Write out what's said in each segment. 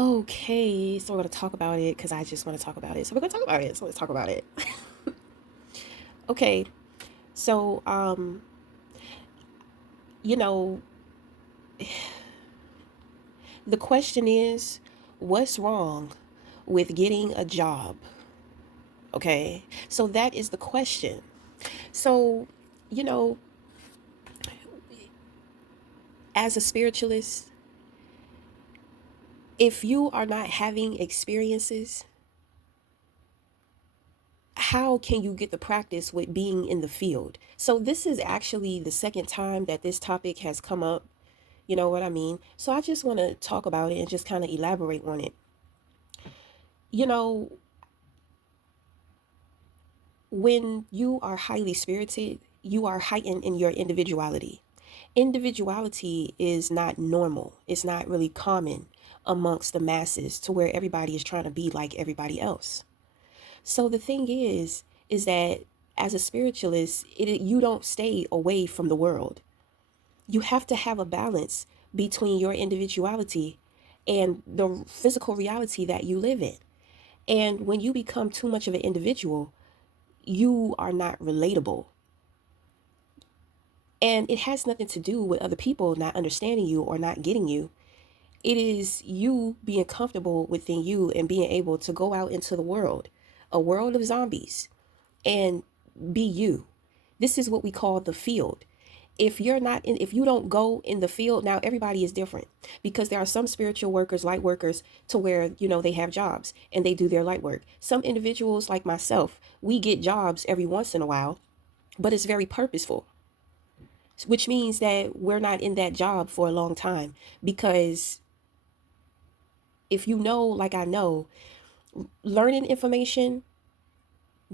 Okay, so we're going to talk about it because I just want to talk about it. So we're going to talk about it. So let's talk about it. Okay, so you know, the question is, what's wrong with getting a job? Okay, so that is the question. So, you know, as a spiritualist, if you are not having experiences, how can you get the practice with being in the field? So, this is actually the second time that this topic has come up. You know what I mean? So, I just want to talk about it and just kind of elaborate on it. You know, when you are highly spirited, you are heightened in your individuality. Individuality is not normal, it's not really common amongst the masses to where everybody is trying to be like everybody else. So the thing is that as a spiritualist, you don't stay away from the world. You have to have a balance between your individuality and the physical reality that you live in. And when you become too much of an individual, you are not relatable. And it has nothing to do with other people not understanding you or not getting you. It is you being comfortable within you and being able to go out into the world, a world of zombies, and be you. This is what we call the field. If you don't go in the field, now everybody is different because there are some spiritual workers, light workers, to where, they have jobs and they do their light work. Some individuals like myself, we get jobs every once in a while, but it's very purposeful, which means that we're not in that job for a long time. Because if you know, like I know, learning information,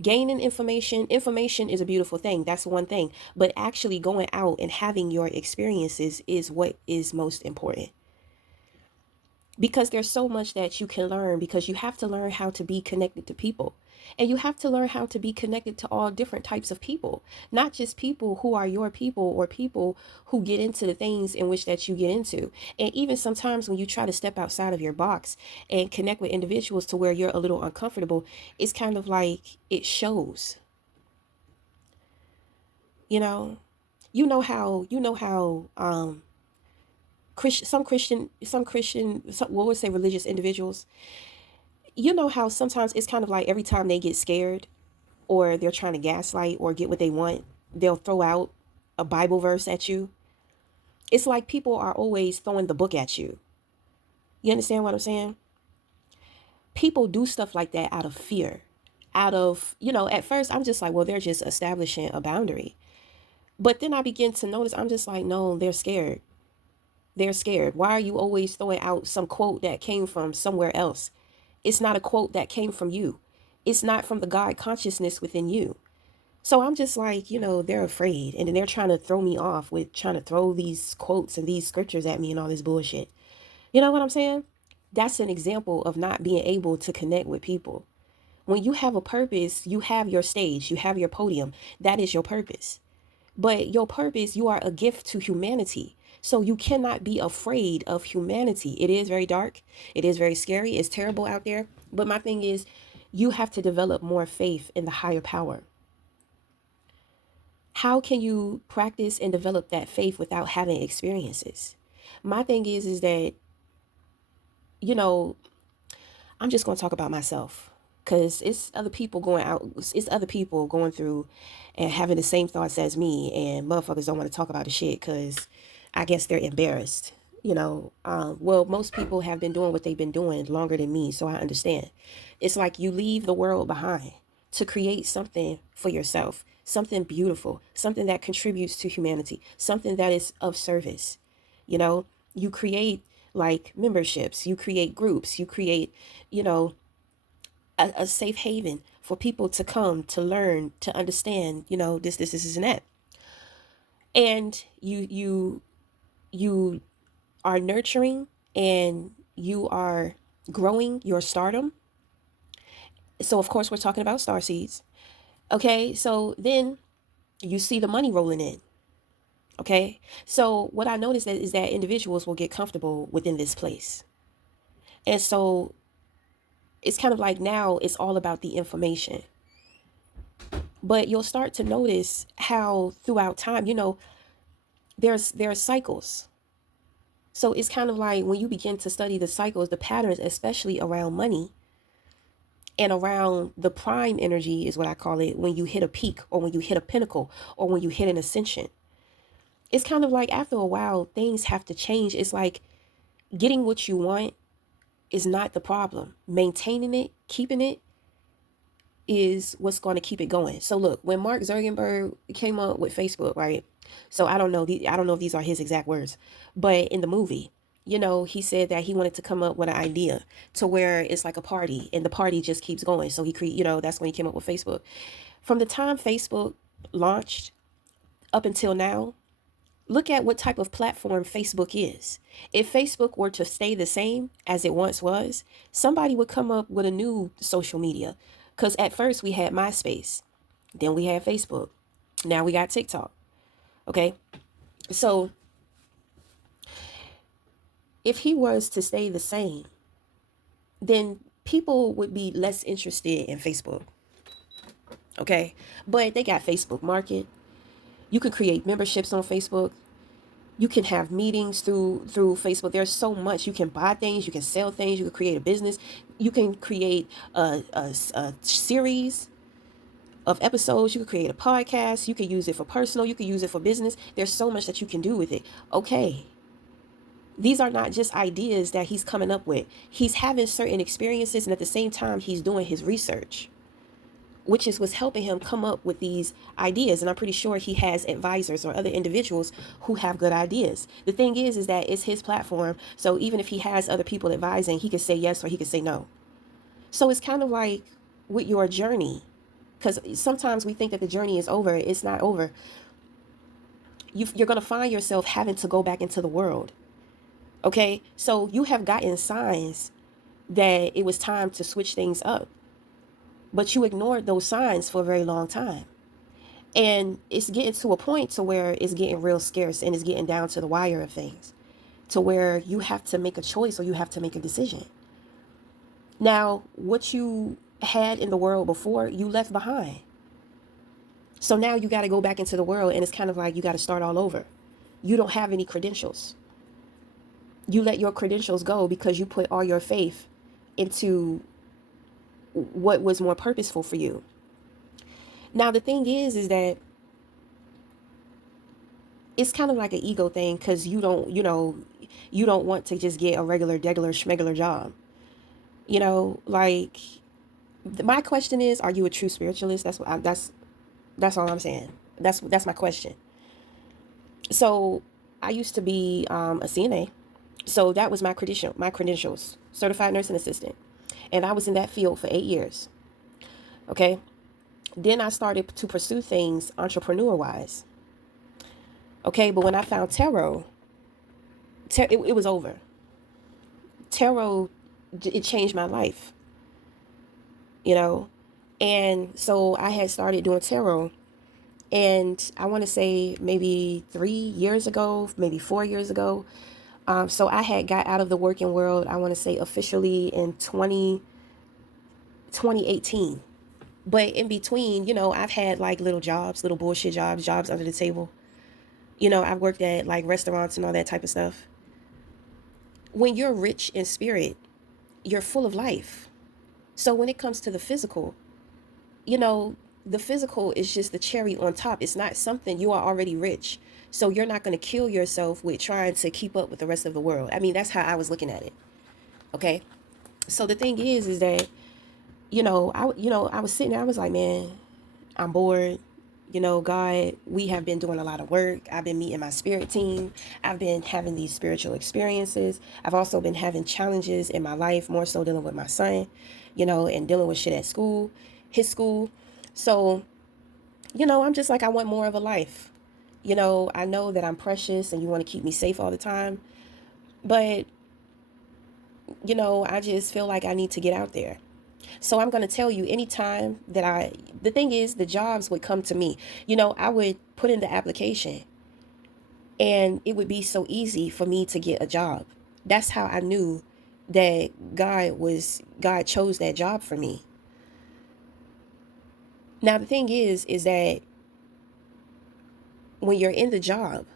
gaining information is a beautiful thing. That's one thing. But actually going out and having your experiences is what is most important, because there's so much that you can learn, because you have to learn how to be connected to people, and you have to learn how to be connected to all different types of people, not just people who are your people or people who get into the things in which that you get into. And even sometimes when you try to step outside of your box and connect with individuals to where you're a little uncomfortable, it's kind of like it shows. you know you know how what would say religious individuals, how sometimes it's kind of like every time they get scared or they're trying to gaslight or get what they want, they'll throw out a Bible verse at you. It's like people are always throwing the book at you. You understand what I'm saying? People do stuff like that out of fear. Out of, at first I'm just like, well, they're just establishing a boundary. But then I begin to notice, I'm just like, no, they're scared. They're scared. Why are you always throwing out some quote that came from somewhere else? It's not a quote that came from you. It's not from the God consciousness within you. So I'm just like, they're afraid. And then they're trying to throw me off with trying to throw these quotes and these scriptures at me and all this bullshit. You know what I'm saying? That's an example of not being able to connect with people. When you have a purpose, you have your stage, you have your podium. That is your purpose. But your purpose, you are a gift to humanity. So you cannot be afraid of humanity. It is very dark. It is very scary. It's terrible out there. But my thing is, you have to develop more faith in the higher power. How can you practice and develop that faith without having experiences? My thing is that, you know, I'm just going to talk about myself, because it's other people going through and having the same thoughts as me, and motherfuckers don't want to talk about the shit because I guess they're embarrassed. Well, most people have been doing what they've been doing longer than me, so I understand. It's like you leave the world behind to create something for yourself, something beautiful, something that contributes to humanity, something that is of service. You create like memberships, you create groups, you create, you know, a safe haven for people to come to learn, to understand, this and that. And you are nurturing, and you are growing your stardom. So of course we're talking about star seeds. Okay, so then you see the money rolling in. Okay, so what I noticed is that individuals will get comfortable within this place. And so it's kind of like now it's all about the information. But you'll start to notice how throughout time, there are cycles. So it's kind of like when you begin to study the cycles, the patterns, especially around money and around the prime energy is what I call it, when you hit a peak or when you hit a pinnacle or when you hit an ascension. It's kind of like after a while, things have to change. It's like getting what you want is not the problem. Maintaining it, keeping it is what's going to keep it going. So look, when Mark Zuckerberg came up with Facebook, right? So I don't know if these are his exact words, but in the movie, he said that he wanted to come up with an idea to where it's like a party and the party just keeps going. So that's when he came up with Facebook. From the time Facebook launched up until now, look at what type of platform Facebook is. If Facebook were to stay the same as it once was, somebody would come up with a new social media. Because at first we had MySpace, then we had Facebook, now we got TikTok. Okay, so if he was to stay the same, then people would be less interested in Facebook. Okay, but they got Facebook Market. You can create memberships on Facebook. You can have meetings through Facebook. There's so much. You can buy things, you can sell things, you can create a business, you can create a series of episodes, you can create a podcast, you can use it for personal, you can use it for business. There's so much that you can do with it. Okay, these are not just ideas that he's coming up with. He's having certain experiences, and at the same time he's doing his research, which is what's helping him come up with these ideas. And I'm pretty sure he has advisors or other individuals who have good ideas. The thing is that it's his platform. So even if he has other people advising, he could say yes or he could say no. So it's kind of like with your journey, because sometimes we think that the journey is over. It's not over. You're going to find yourself having to go back into the world. Okay, so you have gotten signs that it was time to switch things up, but you ignored those signs for a very long time. And it's getting to a point to where it's getting real scarce and it's getting down to the wire of things, to where you have to make a choice or you have to make a decision. Now, what you had in the world before, you left behind. So now you got to go back into the world, and it's kind of like you got to start all over. You don't have any credentials. You let your credentials go because you put all your faith into what was more purposeful for you. Now, the thing is that it's kind of like an ego thing, because you don't want to just get a regular, degular, schmegular job. Like, my question is, are you a true spiritualist? That's all I'm saying. That's my question. So I used to be a CNA. So that was my credentials, certified nursing assistant. And I was in that field for 8 years. Okay. Then I started to pursue things entrepreneur wise. Okay. But when I found tarot, it was over. Tarot, it changed my life, And so I had started doing tarot. And I want to say maybe 3 years ago, maybe 4 years ago. So I had got out of the working world, I want to say officially in 2018. But in between, I've had like little jobs, little bullshit jobs under the table. I've worked at like restaurants and all that type of stuff. When you're rich in spirit, you're full of life. So when it comes to the physical, the physical is just the cherry on top. It's not something. You are already rich. So you're not going to kill yourself with trying to keep up with the rest of the world. I mean, that's how I was looking at it. Okay. So the thing is that, I was sitting there, I was like, man, I'm bored. God, we have been doing a lot of work. I've been meeting my spirit team. I've been having these spiritual experiences. I've also been having challenges in my life, more so dealing with my son, and dealing with shit at school, his school. So, I'm just like, I want more of a life. I know that I'm precious and you want to keep me safe all the time. But, I just feel like I need to get out there. So I'm going to tell you, anytime that the thing is, the jobs would come to me. I would put in the application and it would be so easy for me to get a job. That's how I knew that God chose that job for me. Now the thing is that when you're in the job,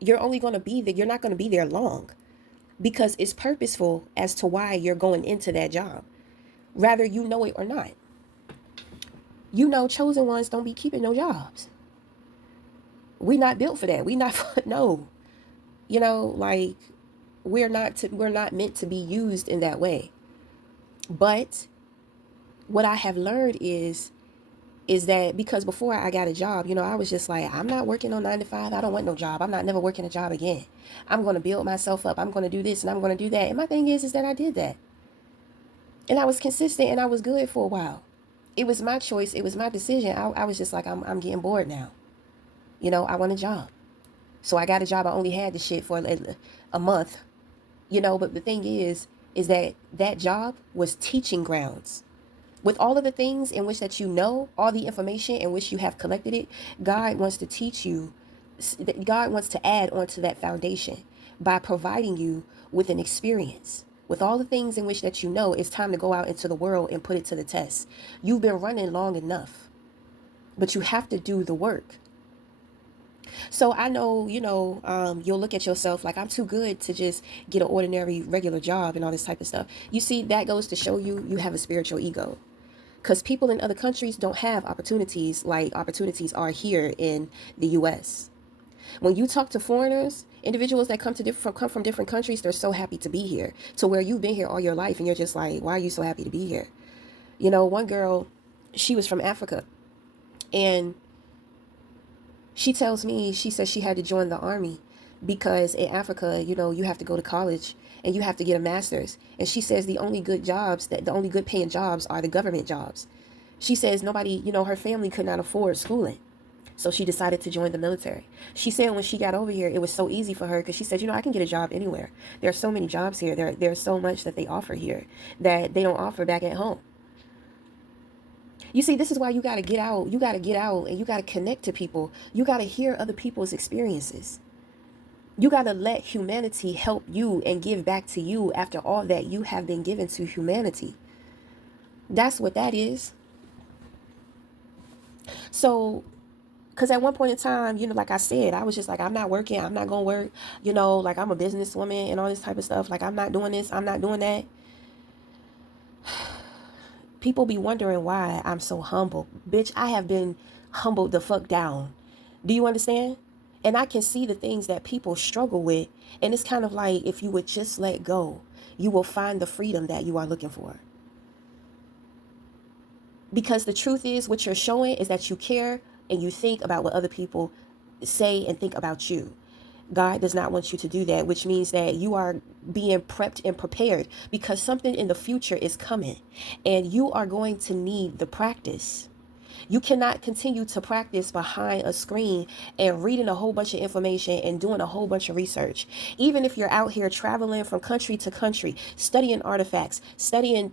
you're only going to be there, you're not going to be there long, because it's purposeful as to why you're going into that job, whether you know it or not. You know, chosen ones don't be keeping no jobs. We not built for that. We not no. You know, like we're not meant to be used in that way. But what I have learned is that, because before I got a job, you know, I was just like, I'm not working on 9 to 5. I don't want no job. I'm not never working a job again. I'm going to build myself up. I'm going to do this and I'm going to do that. And my thing is that I did that. And I was consistent and I was good for a while. It was my choice. It was my decision. I was just like, I'm getting bored now. You know, I want a job. So I got a job. I only had the shit for a month, you know, but the thing is that that job was teaching grounds. With all of the things in which that you know, all the information in which you have collected it, God wants to teach you, God wants to add onto that foundation by providing you with an experience. With all the things in which that you know, it's time to go out into the world and put it to the test. You've been running long enough, but you have to do the work. So I know, you know, you'll look at yourself like, I'm too good to just get an ordinary, regular job and all this type of stuff. You see, that goes to show you have a spiritual ego. Because people in other countries don't have opportunities like opportunities are here in the U.S. When you talk to foreigners, individuals that come from different countries, they're so happy to be here. To where you've been here all your life and you're just like, why are you so happy to be here? You know, one girl, she was from Africa, and she tells me, she says she had to join the army because in Africa, you know, you have to go to college and you have to get a master's. And she says the only good jobs, that the only good paying jobs are the government jobs. She says nobody, you know, her family could not afford schooling. So she decided to join the military. She said when she got over here, it was so easy for her because she said, you know, I can get a job anywhere. There are so many jobs here. There's so much that they offer here that they don't offer back at home. You see, this is why you got to get out. You got to get out and you got to connect to people. You got to hear other people's experiences. You got to let humanity help you and give back to you after all that you have been given to humanity. That's what that is. So, because at one point in time, you know, like I said, I was just like, I'm not working. I'm not going to work. You know, like I'm a businesswoman and all this type of stuff. Like I'm not doing this. I'm not doing that. People be wondering why I'm so humble. Bitch, I have been humbled the fuck down. Do you understand? And I can see the things that people struggle with. And it's kind of like, if you would just let go, you will find the freedom that you are looking for. Because the truth is, what you're showing is that you care and you think about what other people say and think about you. God does not want you to do that, which means that you are being prepped and prepared because something in the future is coming and you are going to need the practice. You cannot continue to practice behind a screen and reading a whole bunch of information and doing a whole bunch of research. Even if you're out here traveling from country to country, studying artifacts, studying,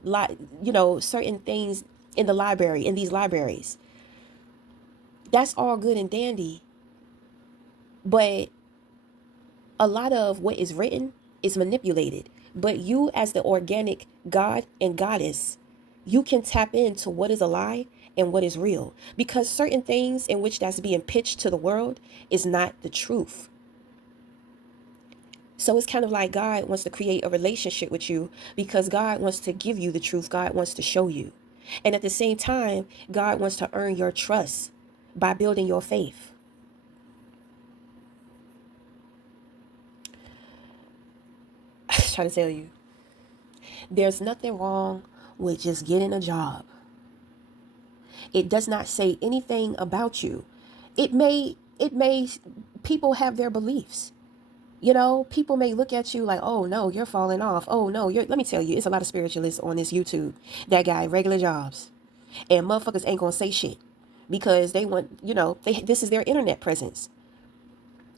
you know, certain things in the library, in these libraries. That's all good and dandy. But a lot of what is written is manipulated. But you, as the organic God and goddess, you can tap into what is a lie and what is real. Because certain things in which that's being pitched to the world is not the truth. So it's kind of like God wants to create a relationship with you because God wants to give you the truth. God wants to show you. And at the same time, God wants to earn your trust by building your faith. I was trying to tell you, there's nothing wrong with just getting a job. It does not say anything about you. It may, people have their beliefs. You know, people may look at you like, oh no, you're falling off. Oh no, let me tell you, it's a lot of spiritualists on this YouTube that got regular jobs. And motherfuckers ain't gonna say shit because they want, you know, this is their internet presence.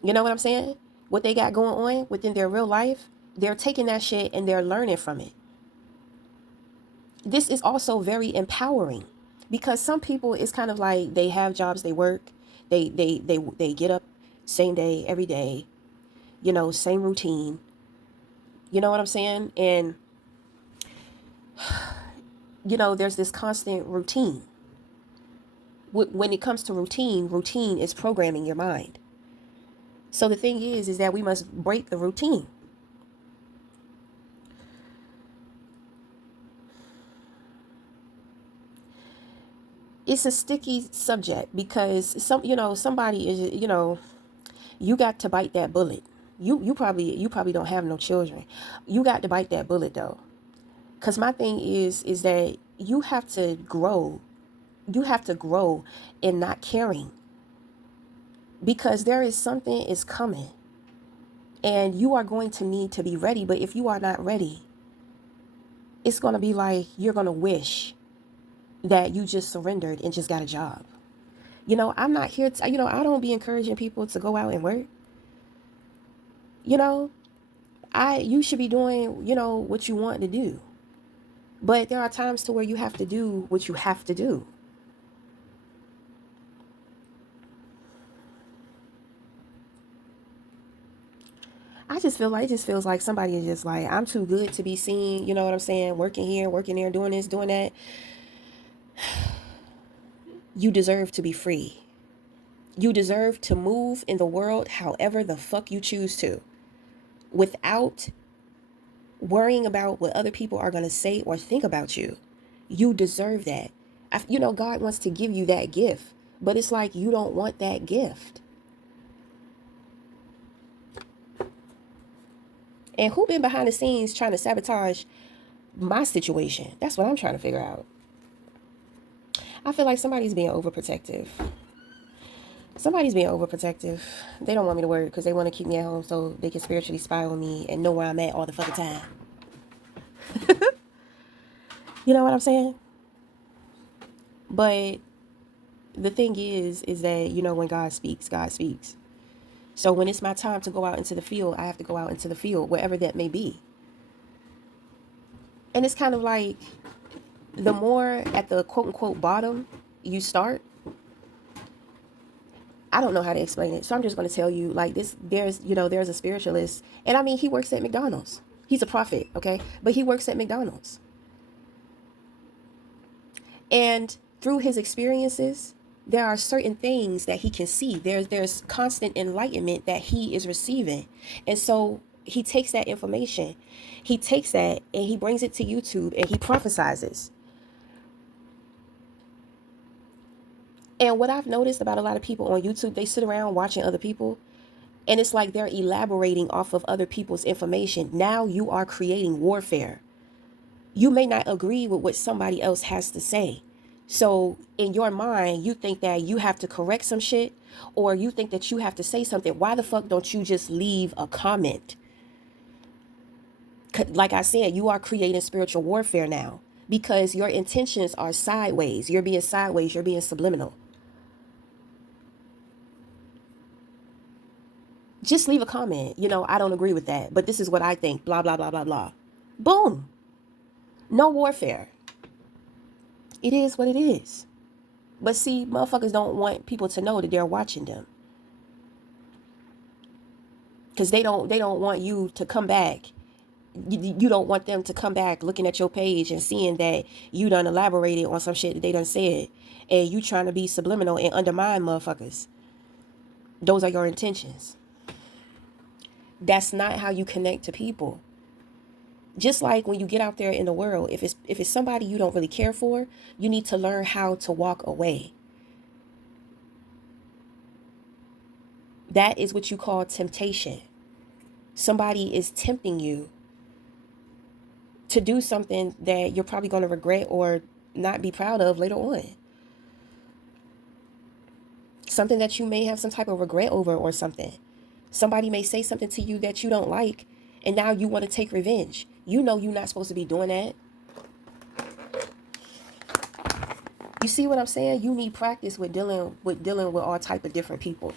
You know what I'm saying? What they got going on within their real life, they're taking that shit and they're learning from it. This is also very empowering because some people, it's kind of like they have jobs, they work, they get up same day, every day, you know, same routine. You know what I'm saying? And there's this constant routine. When it comes to routine is programming your mind. So the thing is that we must break the routine. It's a sticky subject because somebody is, you got to bite that bullet. You probably don't have no children. You got to bite that bullet though. Cause my thing is that you have to grow. You have to grow in not caring, because there is something is coming and you are going to need to be ready. But if you are not ready, it's going to be like you're going to wish that you just surrendered and just got a job. I'm not here to, I don't be encouraging people to go out and work. You know, you should be doing, what you want to do. But there are times to where you have to do what you have to do. I just feel like it just feels like somebody is just like, I'm too good to be seen, you know what I'm saying? Working here, working there, doing this, doing that. You deserve to be free. You deserve to move in the world however the fuck you choose to, without worrying about what other people are going to say or think about you. You deserve that. God wants to give you that gift, but it's like you don't want that gift. And who been behind the scenes trying to sabotage my situation? That's what I'm trying to figure out. I feel like somebody's being overprotective. They don't want me to work because they want to keep me at home so they can spiritually spy on me and know where I'm at all the fucking time. You know what I'm saying? But the thing is that, when God speaks, God speaks. So when it's my time to go out into the field, I have to go out into the field, wherever that may be. And it's kind of like, the more at the quote unquote bottom you start, I don't know how to explain it. So I'm just going to tell you like this. There's a spiritualist, and I mean, he works at McDonald's. He's a prophet, okay? But he works at McDonald's. And through his experiences, there are certain things that he can see. There's constant enlightenment that he is receiving. And so he takes that information, he takes that and he brings it to YouTube and he prophesizes. And what I've noticed about a lot of people on YouTube, they sit around watching other people, and it's like they're elaborating off of other people's information. Now you are creating warfare. You may not agree with what somebody else has to say. So in your mind, you think that you have to correct some shit, or you think that you have to say something. Why the fuck don't you just leave a comment? Like I said, you are creating spiritual warfare now because your intentions are sideways. You're being sideways. You're being subliminal. Just leave a comment. I don't agree with that, but this is what I think. Blah, blah, blah, blah, blah. Boom. No warfare. It is what it is. But see, motherfuckers don't want people to know that they're watching them. Because they don't want you to come back. You don't want them to come back looking at your page and seeing that you done elaborated on some shit that they done said. And you trying to be subliminal and undermine motherfuckers. Those are your intentions. That's not how you connect to people. Just like when you get out there in the world, if it's somebody you don't really care for, you need to learn how to walk away. That is what you call temptation. Somebody is tempting you to do something that you're probably going to regret or not be proud of later on. Something that you may have some type of regret over or something. Somebody may say something to you that you don't like, and now you want to take revenge. You're not supposed to be doing that. You see what I'm saying? You need practice with dealing with all type of different people.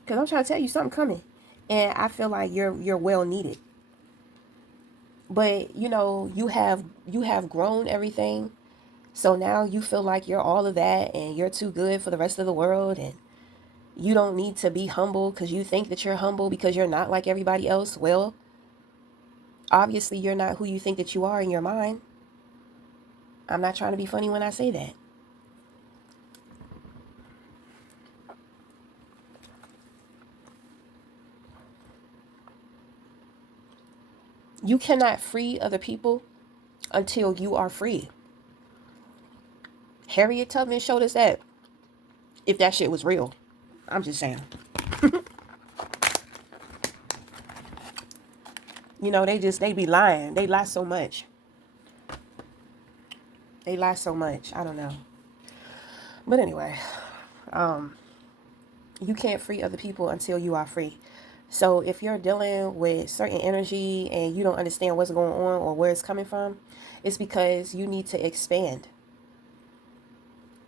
Because I'm trying to tell you something coming, and I feel like you're well needed. But you have grown everything, so now you feel like you're all of that, and you're too good for the rest of the world, and you don't need to be humble because you think that you're humble because you're not like everybody else. Well, Obviously, you're not who you think that you are in your mind. I'm not trying to be funny when I say that. You cannot free other people until you are free. Harriet Tubman showed us that, if that shit was real. I'm just saying. They be lying. They lie so much. They lie so much. I don't know. But anyway, um, you can't free other people until you are free. So if you're dealing with certain energy and you don't understand what's going on or where it's coming from, it's because you need to expand.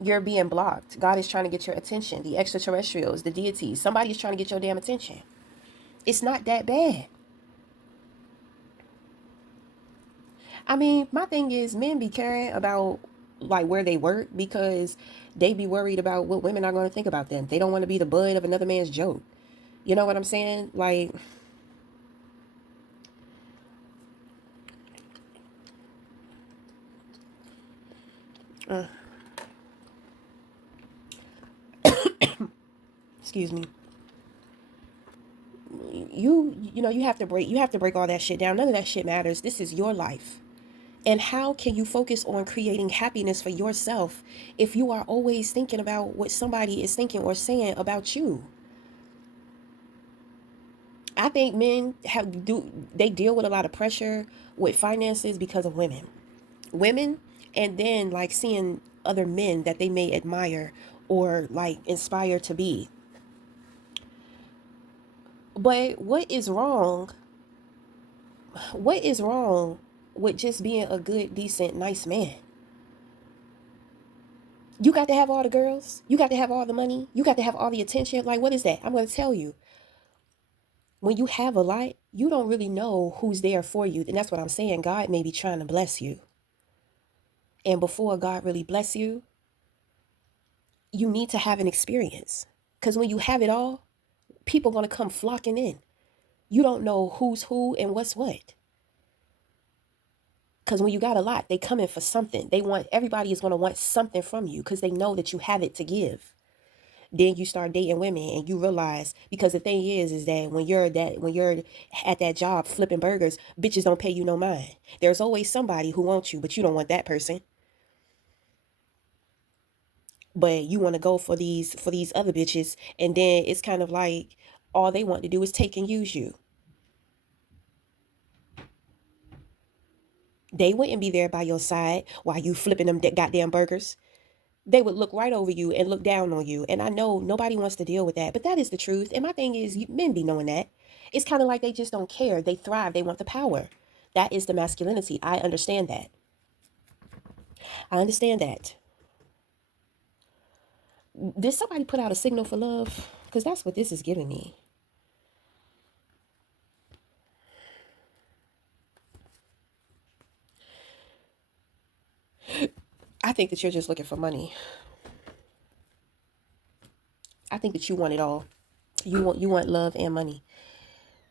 You're being blocked. God is trying to get your attention. The extraterrestrials, the deities, somebody is trying to get your damn attention. It's not that bad. I mean, my thing is men be caring about like where they work because they be worried about what women are going to think about them. They don't want to be the butt of another man's joke. You know what I'm saying? Like, uh, excuse me. You have to break all that shit down. None of that shit matters. This is your life. And how can you focus on creating happiness for yourself if you are always thinking about what somebody is thinking or saying about you? I think men they deal with a lot of pressure with finances because of women. Women, and then like seeing other men that they may admire or like inspire to be. But what is wrong with just being a good, decent, nice man? You got to have all the girls, you got to have all the money, you got to have all the attention. Like, what is that? I'm going to tell you, when you have a lot, you don't really know who's there for you. And that's what I'm saying. God may be trying to bless you, and before God really bless you, you need to have an experience, because when you have it all, people are going to come flocking in. You don't know who's who and what's what. Because when you got a lot, they come in for something. Everybody is going to want something from you because they know that you have it to give. Then you start dating women and you realize, because the thing is that when you're at that job flipping burgers, bitches don't pay you no mind. There's always somebody who wants you, but you don't want that person. But you want to go for these other bitches, and then it's kind of like all they want to do is take and use you. They wouldn't be there by your side while you flipping them goddamn burgers. They would look right over you and look down on you. And I know nobody wants to deal with that, but that is the truth. And my thing is, men be knowing that. It's kind of like they just don't care. They thrive. They want the power. That is the masculinity. I understand that. I understand that. Did somebody put out a signal for love? Because that's what this is giving me. I think that you're just looking for money. I think that you want it all. You want love and money.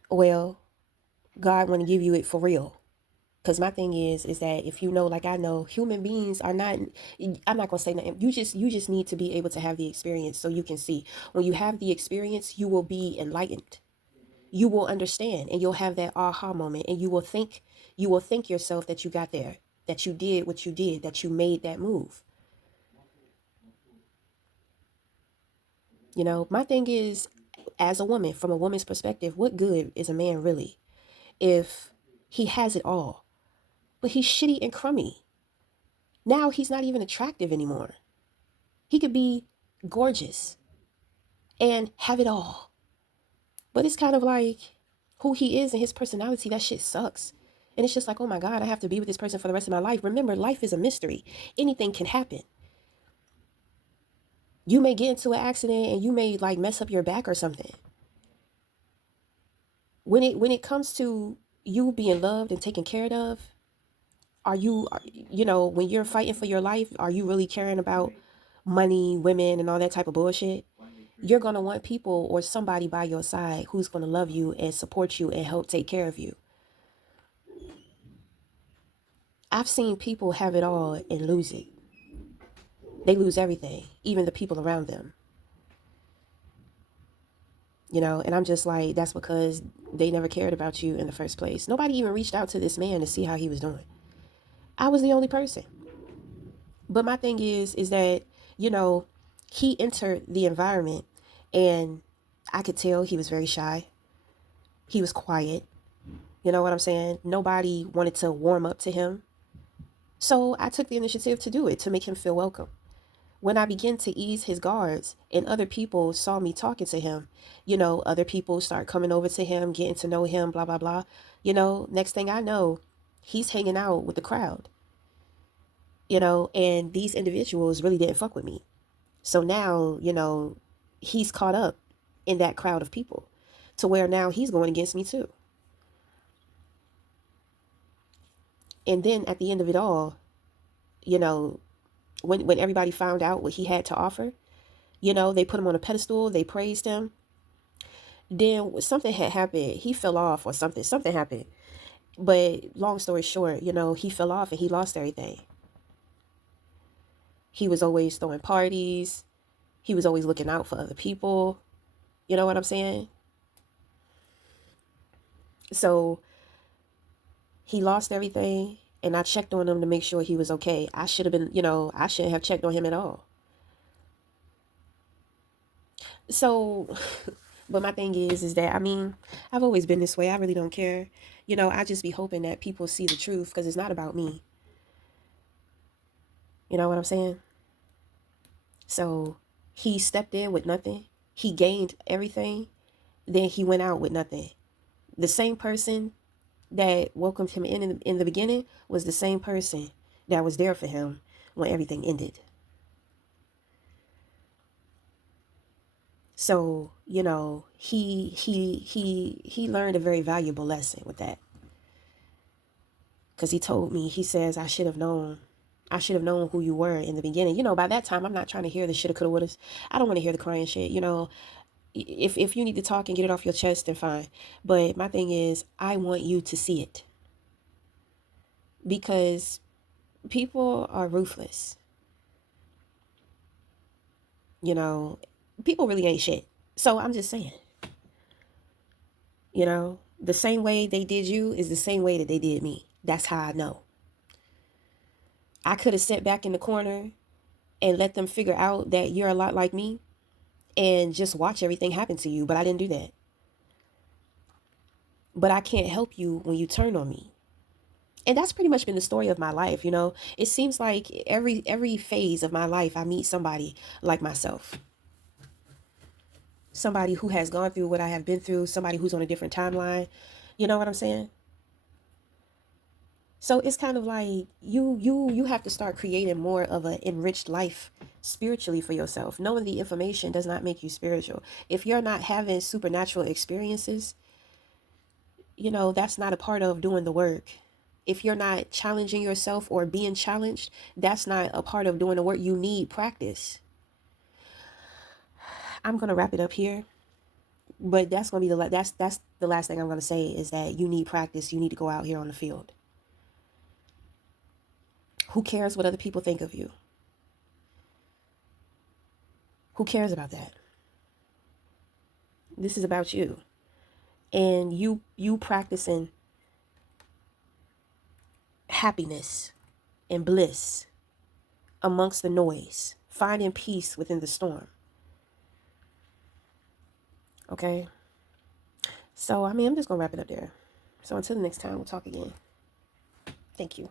Well, God want to give you it for real. Because my thing is that if you know, like I know, human beings are not, I'm not going to say nothing. You just need to be able to have the experience so you can see. When you have the experience, you will be enlightened. You will understand, and you'll have that aha moment, and you will think yourself that you got there, that you did what you did, that you made that move. My thing is, as a woman, from a woman's perspective, what good is a man really if he has it all, but he's shitty and crummy? Now he's not even attractive anymore. He could be gorgeous and have it all. But it's kind of like who he is and his personality, that shit sucks. And it's just like, oh my God, I have to be with this person for the rest of my life. Remember, life is a mystery. Anything can happen. You may get into an accident and you may like mess up your back or something. When it comes to you being loved and taken care of, when you're fighting for your life, are you really caring about money, women, and all that type of bullshit? You're going to want people or somebody by your side who's going to love you and support you and help take care of you. I've seen people have it all and lose it. They lose everything, even the people around them. And I'm just like, that's because they never cared about you in the first place. Nobody even reached out to this man to see how he was doing. I was the only person. But my thing is that, you know, he entered the environment and I could tell he was very shy. He was quiet. You know what I'm saying? Nobody wanted to warm up to him. So I took the initiative to do it, to make him feel welcome. When I began to ease his guards and other people saw me talking to him, other people start coming over to him, getting to know him, blah, blah, blah. Next thing I know, he's hanging out with the crowd, and these individuals really didn't fuck with me. So now, he's caught up in that crowd of people to where now he's going against me too. And then at the end of it all, you know, when everybody found out what he had to offer, they put him on a pedestal, they praised him. Then something had happened. He fell off or something. Something happened. But long story short, he fell off and he lost everything. He was always throwing parties. He was always looking out for other people. You know what I'm saying? So he lost everything. And I checked on him to make sure he was okay. I should have been, I shouldn't have checked on him at all. So, but my thing is that, I've always been this way. I really don't care. I just be hoping that people see the truth because it's not about me. You know what I'm saying? So he stepped in with nothing. He gained everything. Then he went out with nothing. The same person that welcomed him in the beginning was the same person that was there for him when everything ended. So, he learned a very valuable lesson with that. Because he told me, he says, I should have known who you were in the beginning. By that time, I'm not trying to hear the shoulda, coulda, wouldas. I don't want to hear the crying shit. If you need to talk and get it off your chest, then fine. But my thing is, I want you to see it. Because people are ruthless. People really ain't shit. So I'm just saying, the same way they did you is the same way that they did me. That's how I know. I could have sat back in the corner and let them figure out that you're a lot like me and just watch everything happen to you, but I didn't do that. But I can't help you when you turn on me. And that's pretty much been the story of my life. It seems like every phase of my life I meet somebody like myself, somebody who has gone through what I have been through, somebody who's on a different timeline. You know what I'm saying? So it's kind of like you have to start creating more of an enriched life spiritually for yourself. Knowing the information does not make you spiritual. If you're not having supernatural experiences, that's not a part of doing the work. If you're not challenging yourself or being challenged, that's not a part of doing the work. You need practice. I'm going to wrap it up here, but that's going to be that's the last thing I'm going to say is that you need practice. You need to go out here on the field. Who cares what other people think of you? Who cares about that? This is about you. And you practicing happiness and bliss amongst the noise, finding peace within the storm. Okay? So, I'm just going to wrap it up there. So until the next time, we'll talk again. Thank you.